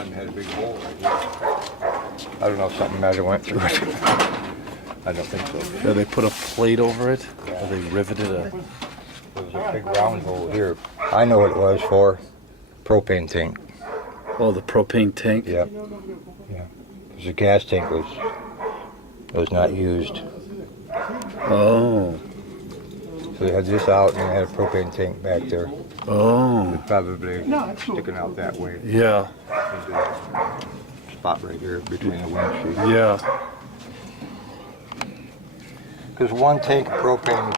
son had a big hole right here. I don't know if something might have went through it. I don't think so. Yeah, they put a plate over it. Or they riveted a. There was a big round hole here. I know what it was for. Propane tank. Oh, the propane tank. Yep. Yeah. Because the gas tank was not used. Oh. So they had this out and they had a propane tank back there. Oh. Probably sticking out that way. Yeah. Spot right here between the windshield. Yeah. Because one tank of propane